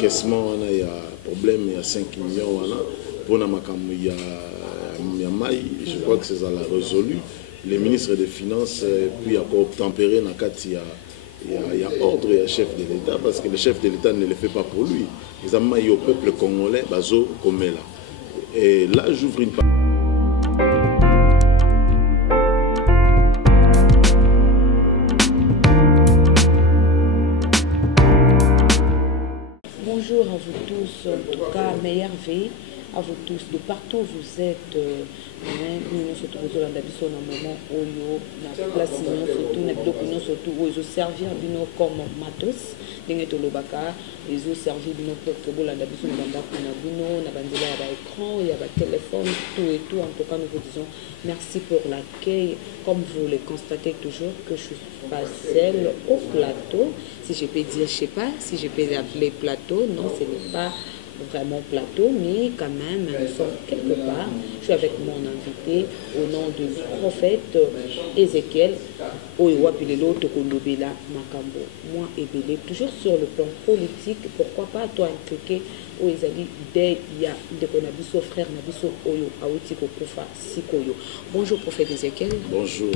Encaissement, il y a problème, il y a 5 millions. Pour il y a Maï, je crois que c'est ça l'a résolu. Les ministres des Finances, puis encore tempérer, il y a ordre, il y a chef de l'État, parce que le chef de l'État ne le fait pas pour lui. Les Amaï au peuple congolais, bazo comme là. Et là, j'ouvre une page. Bonjour à vous tous, en tout cas, meilleure vie à vous tous, de partout où vous êtes. Nous sommes tous dans un moment où la place, nous surtout où ils ont servi comme matos, ils ont servi de nos peuples, ils ont écran, il y a des téléphones, tout et tout. En tout cas, nous vous disons merci pour l'accueil. Comme vous le constatez toujours, que je suis pas seule au plateau. Si je peux dire, je sais pas, si je peux l'appeler plateau, non, ce n'est pas vraiment plateau, mais quand même, nous sommes quelque part. Je suis avec mon invité au nom du prophète Ézéchiel, Oewapilelo Tokolobela Makambo. Moi et Bélé, toujours sur le plan politique, pourquoi pas toi impliqué au Ezali dès il y a des Konabiso, frère Nabiso, Oyo, Aotiko Kofa, Sikoyo. Bonjour prophète Ézéchiel. Bonjour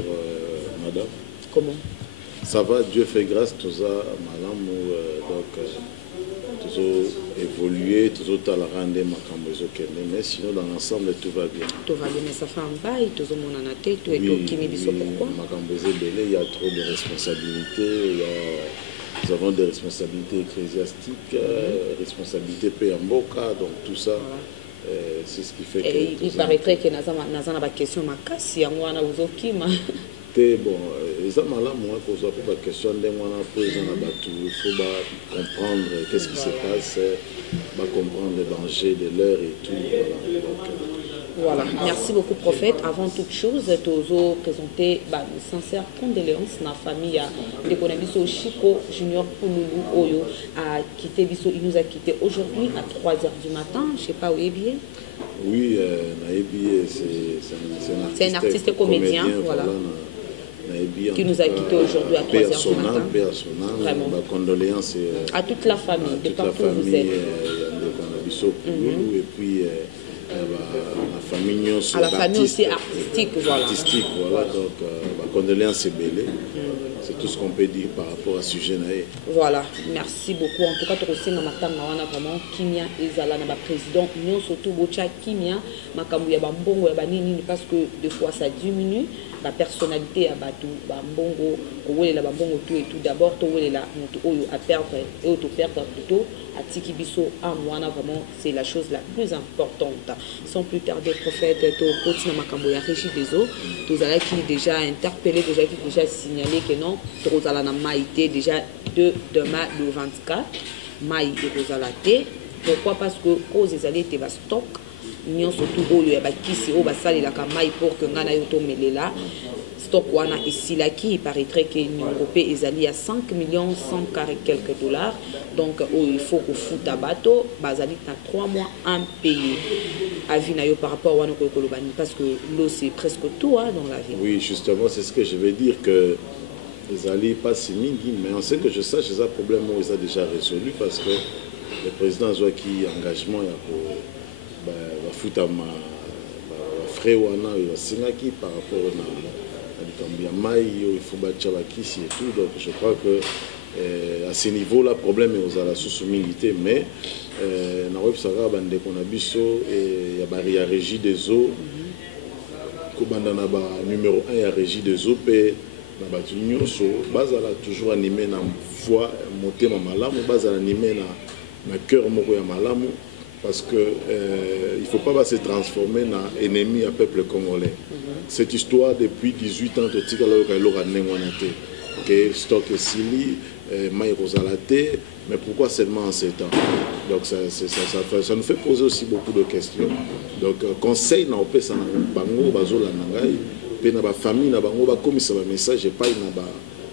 madame. Comment? Ça va, Dieu fait grâce, tout ça, madame, donc. Toujours évoluer, toujours à la rendre mais sinon dans l'ensemble tout va bien. Tout va bien, mais ça fait un bail, tout le monde en a tête, tout et tout, qui m'ébisse pourquoi? Il y a trop de responsabilités, nous avons des responsabilités ecclésiastiques, responsabilités Payamboka, donc tout ça, c'est ce qui fait que... Et il paraîtrait que nous avons une question, ma casse, il y a un Uzokima. Bon, les hommes là, moi, pour ça, pour la question de moi, il faut comprendre qu'est-ce qui se passe, comprendre les dangers de l'heure et tout. Voilà. Merci beaucoup, prophète. Avant toute chose, Tozo présenter une sincère condoléance dans la famille de Konabiso Chico Junior Pouloulou Oyo a quitté Biso. Il nous a quitté aujourd'hui à 3h du matin. Je ne sais pas où il est bien. Oui, c'est un artiste comédien. Voilà. Qui nous a quittés aujourd'hui à 3h du matin. Vraiment. Condoléances à toute la famille, de partout où vous êtes. Et puis la famille à la famille aussi artistique, voilà. Artistique, voilà. Donc, condoléances c'est belé. C'est tout ce qu'on peut dire par rapport à ce sujet. Voilà, merci beaucoup. En tout cas, tu sais, vraiment Kimia Ezala, na président, nous surtout Bocha Kimia, Makambu ya Bambongo ya Banini, parce que des fois ça diminue. La personnalité à Batou, Bambongo, la Bambongo tout et tout. D'abord, tu es là, à perdre et auto-perdre plutôt. À Tikibiso, à Moana, vraiment, c'est la chose la plus importante. Sans plus tarder, prophète, tu as Makambo ya Régie des eaux. Tu as qui déjà interpellé, déjà signalé que non, tu as Maïté déjà de demain le 24. Maï et Rosalate. Pourquoi? Parce que cause des allées, tu vas stock. Nous surtout oyo ya bakisi o basali la kamai pour que ngana yoto melela stock wana ici là qui paraîtrait que l'Europe ezali à 5 millions 100 quelques dollars, donc il faut que fout à bateau bazali dans 3 mois un payé avis na yo par rapport wana ko kolobani, parce que l'eau c'est presque tout hein, dans la vie. Oui, justement, c'est ce que je veux dire, que ezali pas si mingi, mais on sait que je sache ces problèmes où ils ont déjà résolu, parce que le président a qui engagement bafutama frais wana basingaki par rapport à likambo ya mai il faut battre bakisi et tout, donc je crois que à ce niveau là problème ezala susu milité, mais na websaka bandeko na biso ya régie des eaux kobanda na ba numéro 1 ya régie des eaux pe na batu nyonso bazala toujours animé na foi motema malamu, bazala animé na cœur moko ya malamu, parce que il ne faut pas se transformer en ennemi à peuple congolais. Cette histoire depuis 18 ans, que stock et sili, maï rosalate, mais pourquoi seulement en 7 ans? Donc ça nous fait poser aussi beaucoup de questions. Donc conseil na opesa na bango bazola nangai, pe na ba famille na bango ba komisa ba message pas na ba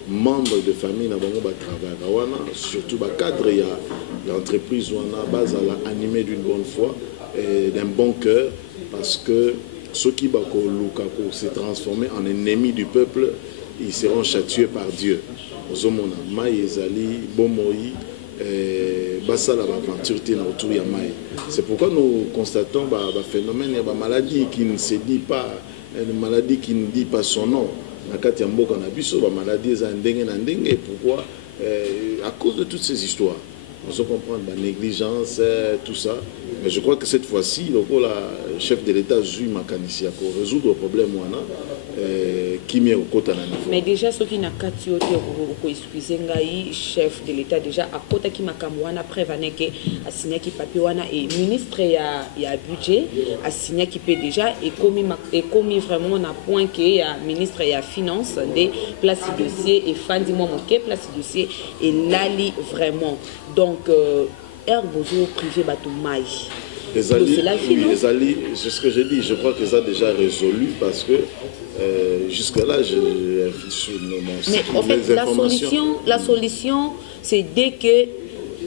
membres de famille na bango ba travailler wana, surtout ba cadre ya l'entreprise wana bazala animé d'une bonne foi et d'un bon cœur, parce que ceux qui bako lukako se transformer en ennemis du peuple, ils seront châtiés par Dieu. Ozomona mai ezali bomoi ça la aventure autour ya mai. C'est pourquoi nous constatons un phénomène, une maladie qui ne se dit pas, une maladie qui ne dit pas son nom. Nakati mboka na biso ba maladie za ndenge na ndenge. Pourquoi? À cause de toutes ces histoires. On se comprend la négligence, tout ça. Mais je crois que cette fois-ci, le chef de l'État Zui Makanisi a résoudre le problème qui met au côté. Mais déjà, ce qui n'a qu'à dire, excusez chef de l'État déjà à côté qui m'a kamouana prévané que a signé qui papier et ministre il y a budget a signé qui peut déjà et commis vraiment on a point que il y a ministre il y a finance des places dossier et fin du moment que place dossier et lali vraiment donc Herbozo privé Batoumai. Les alliés, c'est ce que j'ai dit, je crois que ça a déjà résolu parce que jusque-là, mais en fait, la solution, c'est dès que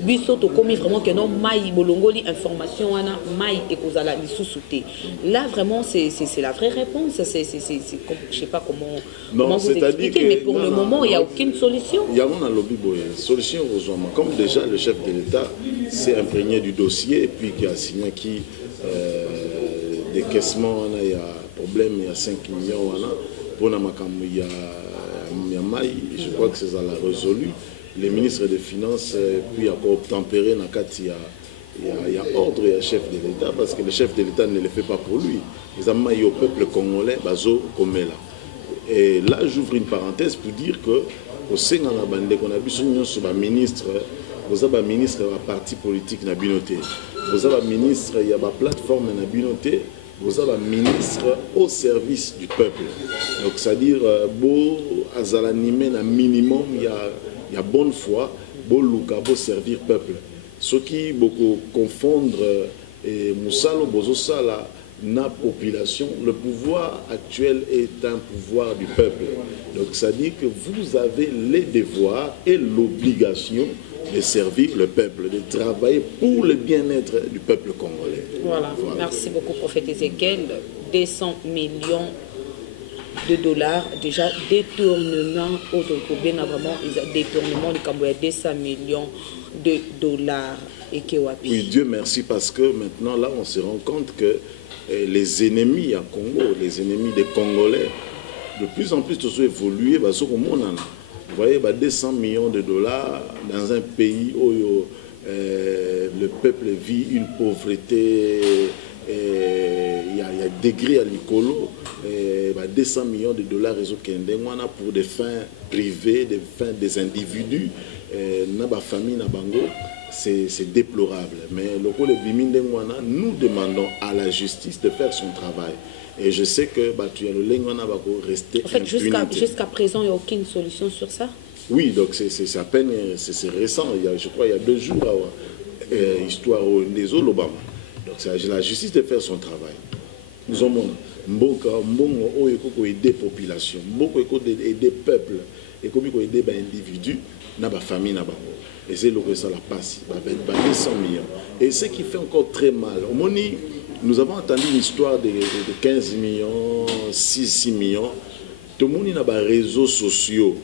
biso to komi vraiment que non mai bolongoli information wana mai et kozala li sous-souté. Là vraiment c'est la vraie réponse, c'est je sais pas comment vous expliquer mais pour le moment il n'y a aucune solution. Il y a une lobby solution heureusement comme déjà le chef de l'État s'est imprégné du dossier et puis qui a signé qui décaissement il y a problème il y a 5 millions pour na makambo il y a mai je crois que c'est ça l'a résolu. Les ministres des Finances, puis encore obtempérer, il y a ordre et chef de l'État, parce que le chef de l'État ne le fait pas pour lui. Les amants au peuple congolais, bazo comme là. Et là, j'ouvre une parenthèse pour dire que au sein de la bande, on a vu sur ministre, vous avez un ministre de la parti politique na binoté, vous avez un ministre, il y a une plateforme na binoté. Vous avez un ministre au service du peuple. Donc, c'est-à-dire, beau, azalanimé, un minimum, il y a bonne foi, beau louka, beau servir le peuple. Ce qui beaucoup confondre Moussalo, Bozosala, na population, le pouvoir actuel est un pouvoir du peuple. Donc, ça dit que vous avez les devoirs et l'obligation de servir le peuple, de travailler pour le bien-être du peuple congolais. Voilà. Merci beaucoup, prophète Ézéchiel. 200 millions de dollars, déjà détournement, vraiment détournement du Cambodge, 200 millions de dollars. Et oui, Dieu merci, parce que maintenant, là, on se rend compte que les ennemis à Congo, les ennemis des Congolais, de plus en plus, tous ont évolué, vous voyez, 200 millions de dollars dans un pays où le peuple vit une pauvreté, il y a degré à l'icolo, 200 millions de dollars pour des fins privées, des fins des individus, na famille na bango, c'est déplorable. Mais nous demandons à la justice de faire son travail. Et je sais que rester en fait, jusqu'à présent, il n'y a aucune solution sur ça? Oui, donc c'est à peine, c'est récent. Je crois il y a 2 jours, histoire des Obama. Donc c'est la justice de faire son travail. Nous avons aider la population, aider le peuple, et aider les individus, les familles. Et c'est le que ça la passe, 200 millions. Et ce qui fait encore très mal, nous avons entendu une histoire de 15 millions, 6 millions. Tout le monde a des réseaux sociaux,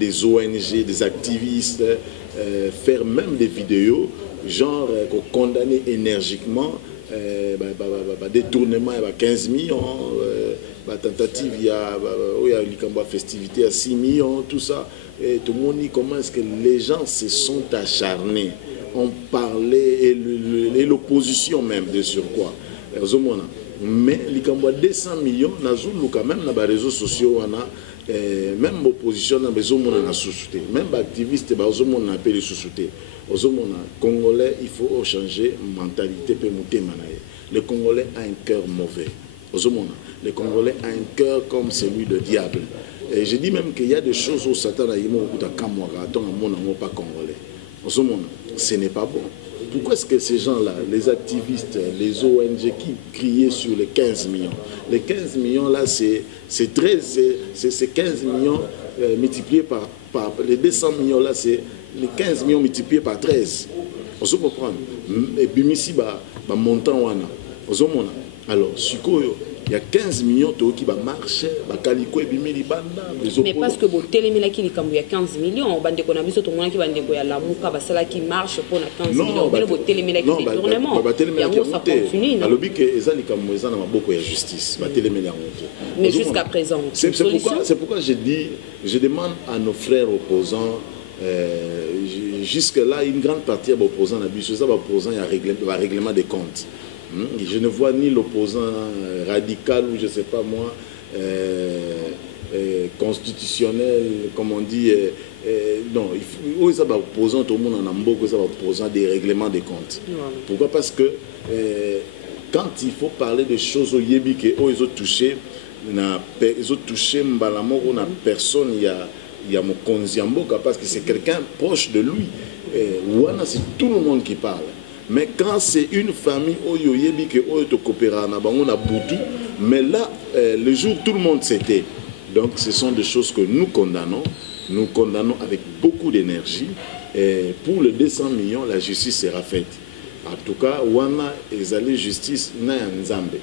des ONG, des activistes, faire même des vidéos, genre condamner énergiquement, détournement à 15 millions, tentative, il y a une festivité à 6 millions, tout ça. Et tout le monde dit comment est-ce que les gens se sont acharnés. On parlait, et l'opposition même de surcroît. Mais les 200 millions, quand même dans les réseaux sociaux, même l'opposition, même les activistes, on appelle les sous-soutés. Aux Congolais, il faut changer de mentalité. Le Congolais a un cœur mauvais. Le Congolais a un cœur comme celui de diable. Et je dis même qu'il y a des choses où Satan a dit pas congolais. Ce n'est pas bon. Pourquoi est-ce que ces gens-là, les activistes, les ONG qui criaient sur les 15 millions, les 15 millions là, c'est 15 millions multipliés par les 200 millions là, c'est les 15 millions multipliés par 13. On se comprend. Et puis ici, montant wana. Alors, il y a 15 millions qui va marcher, mais parce que vous télémila qui il y a 15 millions, bande qu'on a vu tout le monde qui va négocier la mouka, bah cela qui marche pour 15 millions, mais vous télémila qui détournement. Il y a ça continue. Mais jusqu'à présent, c'est pourquoi je demande à nos frères opposants. Jusque-là, une grande partie des opposants il y a un règlement des comptes. Je ne vois ni l'opposant radical ou je ne sais pas moi, constitutionnel, comme on dit. Non, il faut opposant, tout le monde en a beaucoup, opposant des règlements des comptes. Voilà. Pourquoi? Parce que quand il faut parler de choses au Yébi que ils ont touché, personne, il y a mon Konziamboka parce que c'est quelqu'un proche de lui. Ouana, c'est tout le monde qui parle. Mais quand c'est une famille, mais là, le jour tout le monde s'était. Donc ce sont des choses que nous condamnons. Nous condamnons avec beaucoup d'énergie. Pour le 200 millions, la justice sera faite. En tout cas, Ouana et Zali justice, na ya Nzambe,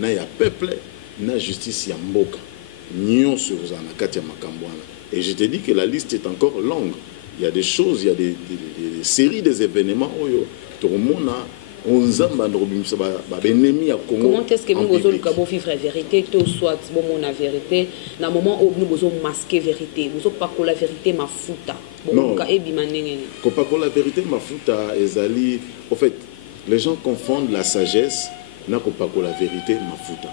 na ya peuple, na justice ya mboka. Nyon sur Zanakati ya Makambouana. Et je te dis que la liste est encore longue. Il y a des choses, il y a des séries des événements. Comment est-ce que nous avons vivre la vérité, tout soit la vérité, dans le moment où nous avons masqué la vérité, nous avons pas la vérité, ma fouta. Non, pas la vérité, ma fouta, Ezali. En fait, les gens confondent la sagesse, n'a pas la vérité, ma fouta.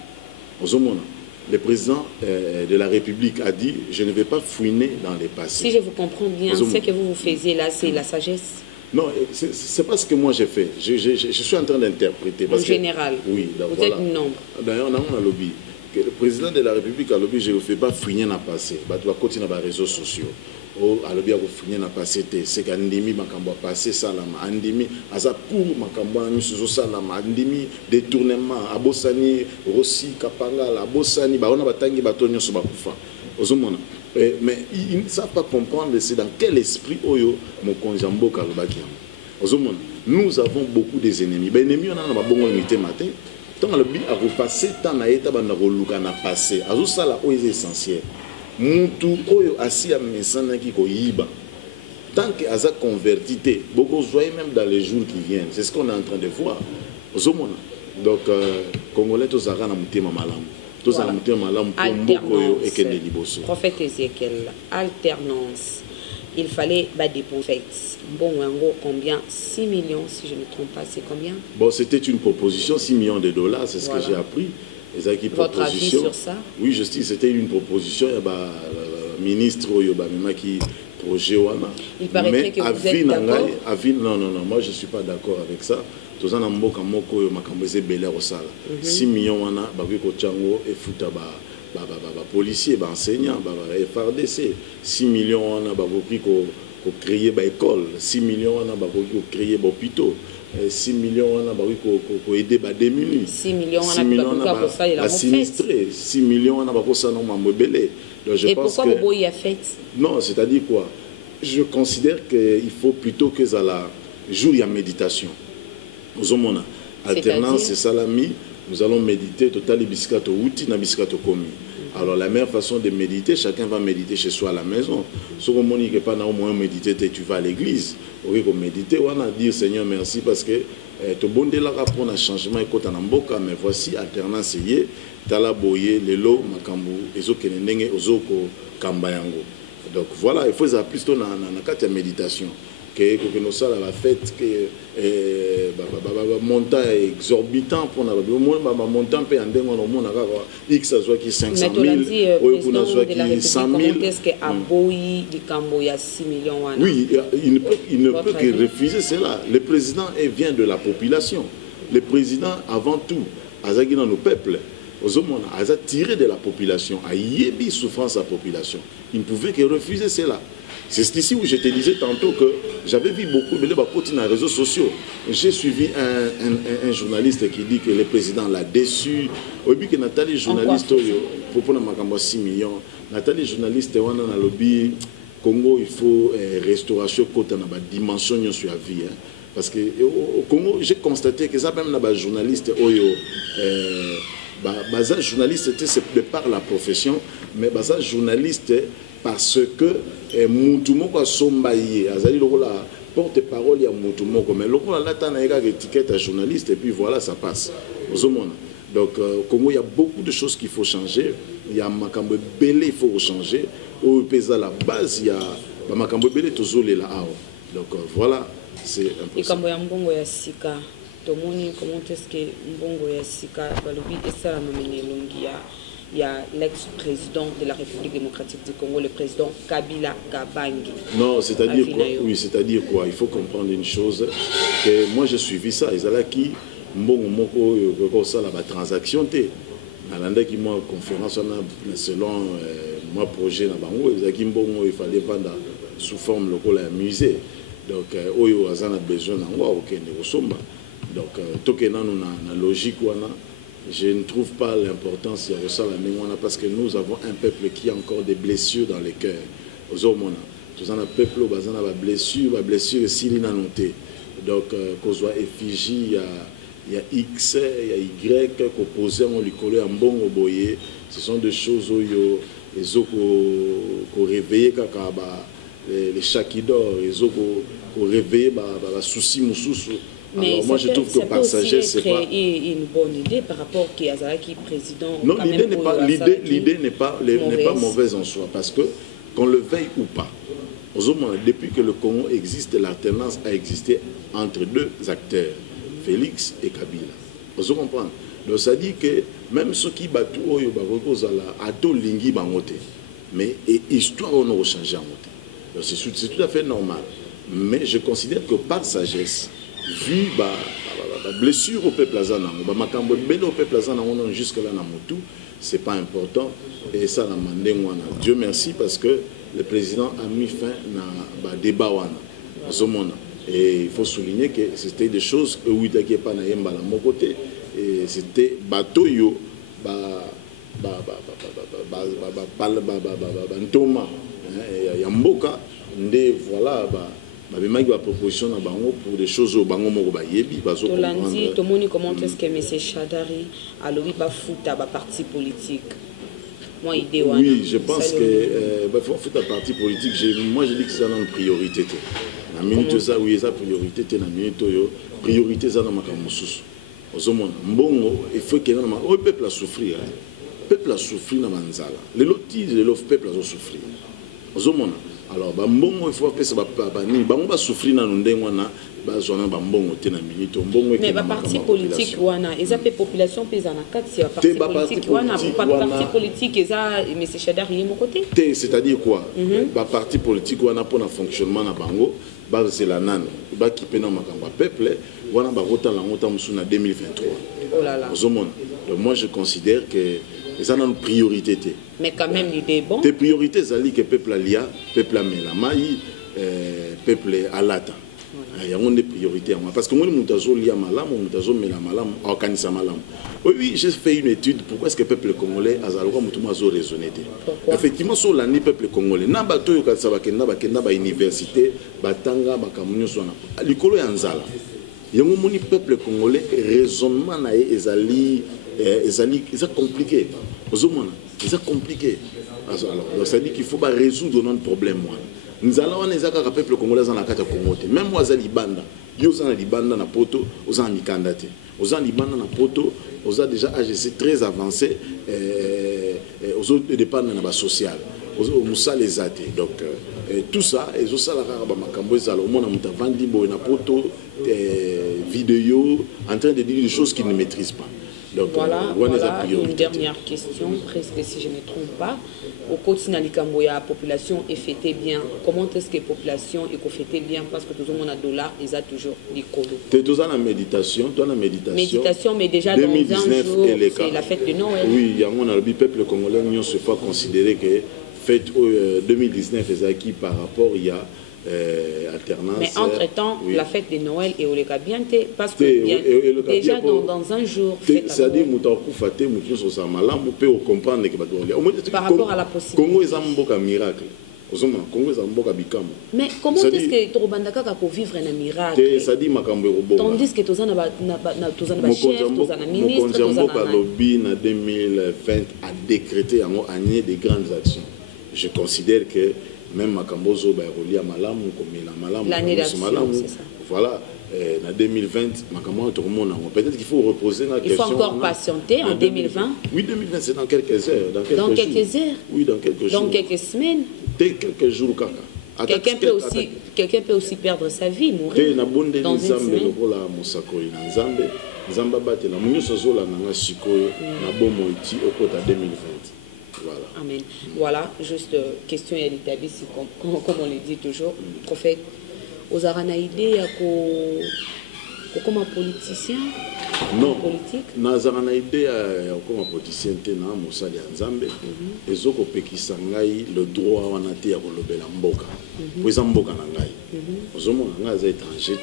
Le président de la République a dit « Je ne vais pas fouiner dans les passés ». Si je vous comprends bien, ce que vous faisiez là, c'est la sagesse? Non, c'est pas ce que moi j'ai fait. Je suis en train d'interpréter. En général, oui, vous êtes un nombre. D'ailleurs, on a un lobby. Le président de la République a lobby, je ne fais pas fouiner dans le passé. Tu vas continuer dans les réseaux sociaux. A lobby a fouiner dans le passé. C'est qu'Andimi m'a passé ça là. Andimi, Aza pour m'a mis ça là. Andimi, détournement, Abosani, Rossi, Kapanga, Abosani, on a batangi batonyo sur Bakufa. Mais ils ne savent pas comprendre c'est dans quel esprit Oyo mon conjambo Kalobaki. Nous avons beaucoup des ennemis. Les ennemis, on a bon unité matin. Tant le but a repassé, tant na état bana roluka na passé. Azo ça là est essentiel. Muntu Oyo assis à mesana qui ko yiba. Tant que Aza converti, beaucoup voyez même dans les jours qui viennent. C'est ce qu'on est en train de voir. Donc Congolais tous à na mutema malamu. Voilà. Alternance. Prophète Ézéchiel, alternance. Il fallait des prophètes. Bon, en gros, combien? 6 millions, si je ne me trompe pas, c'est combien? Bon, c'était une proposition, 6 millions de dollars, c'est ce que j'ai appris. Votre avis sur ça? Oui, justice, c'était une proposition. Il y a un ministre qui projet. Il paraîtrait que vous êtes d'accord? Non, moi je ne suis pas d'accord avec ça. 6 millions et fouta policiers, enseignants, FRDC. 6 millions pour créer des écoles. 6 millions pour créer des hôpitaux. 6 millions pour aider les démunis. 6 millions pour sinistrés. 6 millions pour ça. Et pourquoi Bobo y a fait? Non, c'est-à-dire quoi? Je considère qu'il faut plutôt que ça la jour il y a méditation. Nous avons alternance, c'est salami. Nous allons méditer total biscato outil na biscato komi. Alors la meilleure façon de méditer, chacun va méditer chez soi à la maison. Si on ne pas au moins méditer, tu vas à l'église. On va méditer, on va dire Seigneur merci parce que tu bon de la rapport un changement et côté namboka, mais voici alternance yé, tala boye lelo makambu ezo kenendenge ozoko kambayango. Donc voilà, il faut ça plus dans la carte de méditation. Que nous sommes à la fête, que montant exorbitant pour nous, montant payé en démon au monde, X soit qui 500 000, président de la République, comment est-ce qu'à Boyi, du Camboya, 6 millions? Oui, il ne peut que refuser cela. Le président vient de la population. Le président, avant tout, a dans nos peuples. A tiré de la population, a yébi souffrance à la population. Il ne pouvait que refuser cela. C'est ici où je te disais tantôt que j'avais vu beaucoup de choses dans les réseaux sociaux. J'ai suivi un journaliste qui dit que le président l'a déçu. Au but que Nathalie, journaliste, pour 6 millions, Nathalie, journaliste, on a lobby Congo, il faut restauration côté dans la dimension sur la vie. Parce que au Congo, j'ai constaté que ça même là journaliste, baza journaliste c'est de par la profession mais baza journaliste parce que mutu moko asomba ye azali lokola porte-parole ya mutu moko mais lokola lata na eka étiquette à journaliste et puis voilà ça passe ozomona donc Congo il y a beaucoup de choses qu'il faut changer il y a makambo belé il faut changer au pesa la base il y a makambo belé tozolela awa donc voilà c'est impossible ikambo ya mbongo ya sika tomoni comment est-ce que mbongo ya sika balobi esala mamene longi il y a l'ex-président de la République démocratique du Congo, le président Kabila Kabangi. Non, c'est-à-dire quoi? Oui, c'est-à-dire quoi? Il faut comprendre une chose, que moi j'ai suivi ça. Ils allaient qui mbongo moko ça la transaction té. Nalanda qui moi conférence selon moi projet na bango, ils qui mbongo il fallait vendre sous forme lokola musée. Donc oyo azana besoin na ngwa okende kosomba. Donc tokena na logique wana. Je ne trouve pas l'importance de ça parce que nous avons un peuple qui a encore des blessures dans les cœurs. Nous avons un peuple qui a des blessures s'il n'a noté. Donc, qu'on soit effigie, il y a X, il y a Y, qu'on pose en lui coller un bon oboye. Ce sont des choses où ils ont réveillé les chakidors, ils ont réveillé les soucis moussous. Mais alors moi je trouve que par sagesse c'est pas une bonne idée par rapport à Azalaki président. Non, l'idée n'est pas mauvaise en soi parce que qu'on le veuille ou pas. Depuis que le Congo existe, l'alternance a existé entre deux acteurs, Félix et Kabila. Vous comprenez? Donc ça dit que même ceux qui battent mais l'histoire on a changé en moté. C'est tout à fait normal. Mais je considère que par sagesse, vu la blessure au peuple azanango, makambo belo au peuple azanango jusque là na mutu, c'est pas important et ça la mandé wana. Dieu merci parce que le président a mis fin na débat wana. Et il faut souligner que c'était des choses où il n'était pas na yemba la mon côté et c'était bateau yo ntoma ya mboka nde voilà la proposition pour des choses au bango moko ba yebi bazo comprendre. Tomoni comment est-ce que M. Chadari a lui ba futa ba parti politique. Moi idée wana. Oui, je pense que faut futa parti politique, moi je dis que c'est une priorité. Na minute ça oui, ça priorité na minute yo, priorité ça na makambo susu. Ozomona mbongo il faut que na o peuple a souffrir. Peuple a souffrir na manzala. Les lotis le peuple a souffrir. Ozomona alors mbongo il faut que ça va souffrir na ndenge wana bazona mbongo te na minute mbongo mais ba parti politique wana eza pe population pesa na kati ya parti politique wana parti politique eza M. Chadari yemo côté c'est-à-dire quoi ba parti politique wana pour na fonctionnement na bango ba c'est la nane ba ki pena makamba peuple wana ba rota la ngota musu na 2023 oh là là donc moi je considère que ça a une priorité. Mais quand même, l'idée est bonne. Tes priorités, c'est que le peuple a lia, le peuple a melamaï, le peuple a lata. Il y a des priorités. Parce que moi, je suis lia malam, je suis melamalam, organisa malam. Oui, j'ai fait une étude. Pourquoi est-ce que le peuple congolais a raisonné? Effectivement, sur l'année peuple congolais, n'a pas tout le université, batanga, bakamunyo sona. L'icolo est en zala. Il y a un peuple congolais raisonnement na ezali. C'est compliqué. C'est compliqué. Alors, ça dit qu'il faut résoudre notre problème. Nous allons les peuple congolais dans la carte Congo. Même moi, je Libanda. Yo na Libanda na poto, aux en Nikandate. Aux en Libanda na poto, aux a déjà AGC très avancé, aux autres dépendent dans la social. Aux Moussa les athées. Donc, tout ça, et ça, la rare Bamakambo, au monde, on a vendu na poto, vidéo, en train de dire des choses qu'ils ne maîtrisent pas. Donc, voilà une dernière question, presque si je ne me trompe pas. Au quotidien, la population est fêtée bien. Comment est-ce que la population est fêtée bien? Parce que tout le monde a dollar, ils ont toujours des colos. Tu es toujours en méditation, méditation, mais déjà 2019, dans un jour, c'est la fête de Noël. Oui, il y a le peuple congolais, nous se fait considérer que fête 2019 est acquis par rapport, il y a alternance. Mais entre-temps, oui. La fête de Noël est au Legabiante, parce que déjà dans un jour, c'est-à-dire par rapport à la possibilité. Congo est un miracle. ozomona Congo eza mboka bikamo. Mais comment est-ce que torobandaka ka ko vivre na miracle? Ça dit makambo robonga. Tandis que tozana ba tozana ba chef, tozana ministre, tozana lobby na 2020 a décrété en année de grandes actions. Je considère que même makambo zo ba rolia malamu comme la malamu. L'année d'action, c'est ça. Voilà. En 2020, peut-être qu'il faut reposer la question. Il faut encore patienter en 2020. Oui, 2020, c'est dans quelques heures. Dans quelques heures. Oui, dans quelques jours. Dans quelques semaines. Quelques jours, quelqu'un peut aussi perdre sa vie, mourir. Dans une semaine. Voilà. Amen. Voilà, juste question et l'établi, comme on le dit toujours, prophète. Aux aranaïdés, comme un politicien? Non. Politique? Nazaranaïdé, comme un politicien, na Moussali Nzambe, et zoko pekisangai le droit à nati à kolobela mboka. Puis mboka nangai. Ozomo nangai étranger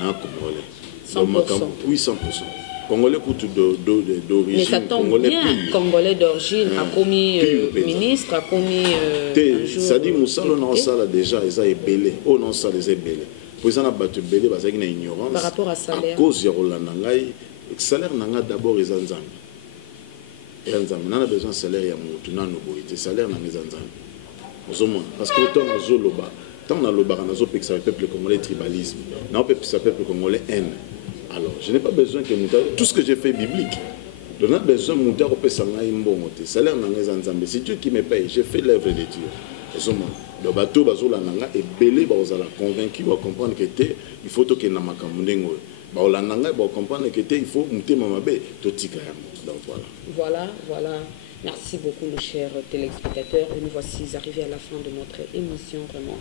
na congolais. 100%. Oui, 100%. Congolais d'origine. Mais ça tombe bien, Congolais d'origine, a commis ministre, a commis. Ça dit Moussalo non ça déjà, ils ont ébélé. Oh non, ça les ébélé. Pour ça, on a battu ébélé parce qu'il y a une ignorance. Par rapport à salaire. À cause de Rolandangaï, le salaire n'a d'abord les Anzam. Et Anzam, on a besoin de salaire, il y a mon le salaire n'a les Anzam. Parce que autant on a Zoloba, tant on a le baranazo, puis que ça peuple congolais tribalisme, non, ça peuple congolais haine. Alors, je n'ai pas besoin que tout ce que j'ai fait biblique. Je n'ai pas besoin de Mouta Rope Sangaï Mbongote. Salaire Nangé Zanzambe. C'est Dieu qui me paye. J'ai fait l'œuvre de Dieu. Le bateau Bazola Nanga est belé, Bazala convaincu, va comprendre que il faut que Namaka Mundengo. Baola Nanga va comprendre que il faut monter Mamabe, Totikayam. Donc voilà. Voilà. Merci beaucoup, nos chers téléspectateurs. Et nous voici arrivés à la fin de notre émission. Vraiment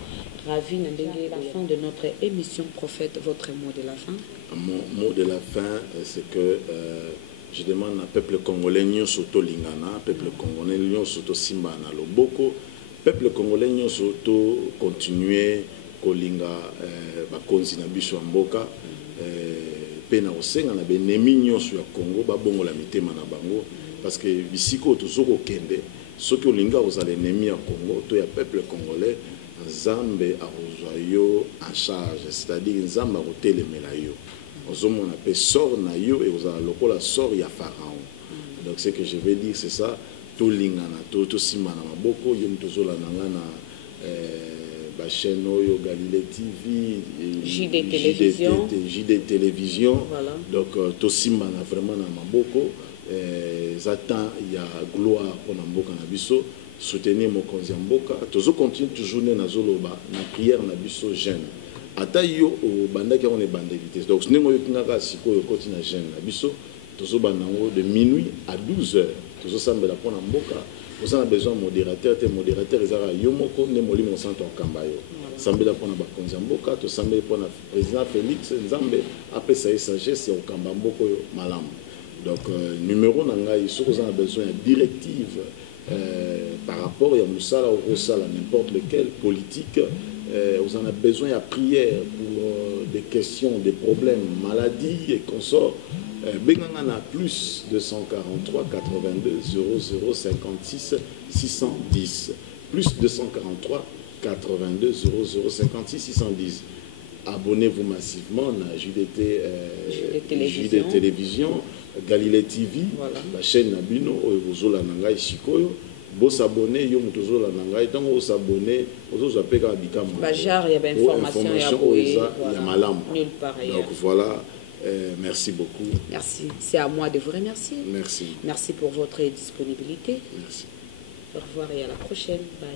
ravi d'être à la fin de notre émission. Prophète, votre mot de la fin? Mon mot de la fin, c'est que je demande à peuple congolais, nous soto lingana, peuple congolais, nous soto simbana loboko, peuple congolais, nous soto continuer kolinga bakonzi na biso mboka, pena osenga na benemi nyonso ya Congo babongo la mitema na bango. Parce que bisiko tozoko kende soki olinga ozala ennemi ya Congo to ya peuple congolais Nzambe arozayo en charge, c'est-à-dire Nzambe akotelemela yo ozomona pe sort na yo et ozala lokola sort ya pharaon. Donc ce que je veux dire c'est ça, tolingana to simana maboko yo mtozola nanga na ba chaîne oyo Galilée TV, JD télévision. Voilà. Donc to simana vraiment na maboko. Zatan il y a gloire pour Mboka Nabiso, soutenir Mokonzi Mboka, toujours continue toujours na zoloba na prière Nabiso jeune. Ata yo au banda qui on est bandélité. Donc ce n'est moi qui n'a pas si quoi continue na jeune Nabiso, toujours banango de minuit à 12h. Toujours semble la pour Mboka. Vous avez besoin de modérateur, tes modérateurs ils ont yo moko ne moli mon centre en Kambayo. Semble la pour na Bakonzi Mboka, to semble pour na président Félix Nzambe après ça sagesse au Kambamboko malam. Donc, numéro nangai, ce qu'on a besoin de directives par rapport à Moussala ou Rossala, n'importe lequel, politique, vous en avez besoin de prière pour des questions, des problèmes, maladies et consorts. Bengangana plus 243 82 00 56 610. Plus 243 82 00 56 610. Abonnez-vous massivement à JDT Télévision, Galilée TV, voilà. La chaîne Nabino, Ozola Nangai Shikoyo. Vous s'abonnez, vous Nangai, donc vous s'abonnez, vous appelez Kabikam. Bajar, il y a une information, il y a Malam. Nulle part ailleurs. Donc voilà, merci beaucoup. Merci. C'est à moi de vous remercier. Merci. Merci pour votre disponibilité. Merci. Au revoir et à la prochaine. Bye.